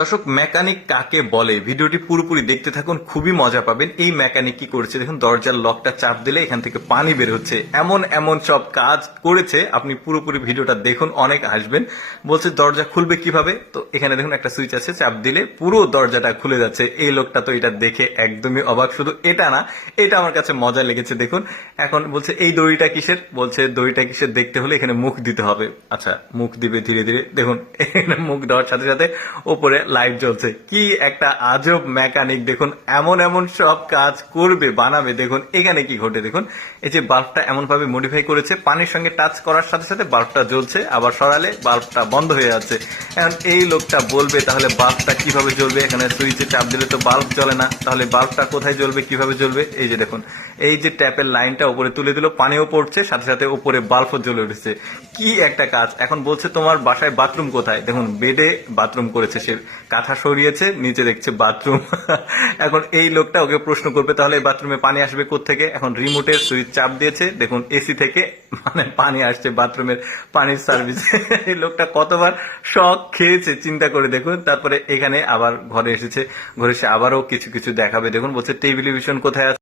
দর্শক, মেকানিক কাকে বলে ভিডিওটি পুরোপুরি দেখতে থাকুন, খুবই মজা পাবেন। এই মেকানিক কি করেছে দেখুন, দরজার লকটা চাপ দিলে এখান থেকে পানি বের হচ্ছে, এমন এমন সব কাজ করেছে। আপনি পুরোপুরি ভিডিওটা দেখুন, অনেক আসবেন। বলছে দরজা খুলবে কিভাবে, তো এখানে দেখুন একটা সুইচ আছে, চাপ দিলে পুরো দরজাটা খুলে যাচ্ছে। এই লোকটা তো এটা দেখে একদমই অবাক। শুধু এটা না, এটা আমার কাছে মজা লেগেছে। দেখুন এখন বলছে এই দড়িটা কিসের, বলছে দড়িটা কিসের দেখতে হলে এখানে মুখ দিতে হবে। আচ্ছা, মুখ দিবে ধীরে ধীরে। দেখুন এখানে মুখ দেওয়ার সাথে সাথে ওপরে লাইট জ্বলছে। কি একটা আজব মেকানিক! দেখুন এমন এমন সব কাজ করবে, বানাবে। দেখুন এখানে কি ঘটে, দেখুন এই যে বাল্বটা এমন ভাবে মডিফাই করেছে, পানির সঙ্গে টাচ করার সাথে সাথে বাল্বটা জ্বলছে, আবার সরালে বাল্বটা বন্ধ হয়ে যাচ্ছে। এখন এই লোকটা বলবে তাহলে বাল্বটা কিভাবে জ্বলবে, এখানে সুইচে চাপ দিলে তো বাল্ব জ্বলে না, তাহলে বাল্বটা কোথায় জ্বলবে, কিভাবে জ্বলবে? এই যে দেখুন, এই যে ট্যাপের লাইনটা উপরে তুলে দিল, পানিও পড়ছে, সাথে সাথে উপরে বাল্বও জ্বলে উঠেছে। কি একটা কাজ! এখন বলছে তোমার বাসায় বাথরুম কোথায়? দেখুন বেডে বাথরুম করেছে সে, কাঁথা সরিয়েছে, নিচে দেখছে বাথরুম। এখন এই লোকটা ওকে প্রশ্ন করবে তাহলে এই বাথরুমে পানি আসবে কোত্থেকে। এখন রিমোটের সুইচ চাপ দিয়েছে, দেখুন এসি থেকে মানে পানি আসছে বাথরুমের পানির সার্ভিস। এই লোকটা কতবার শক খেয়েছে চিন্তা করে দেখুন। তারপরে এখানে আবার ঘরে এসেছে, ঘরে এসে আবারও কিছু কিছু দেখাবে। দেখুন বলছে টেলিভিশন কোথায় আছে।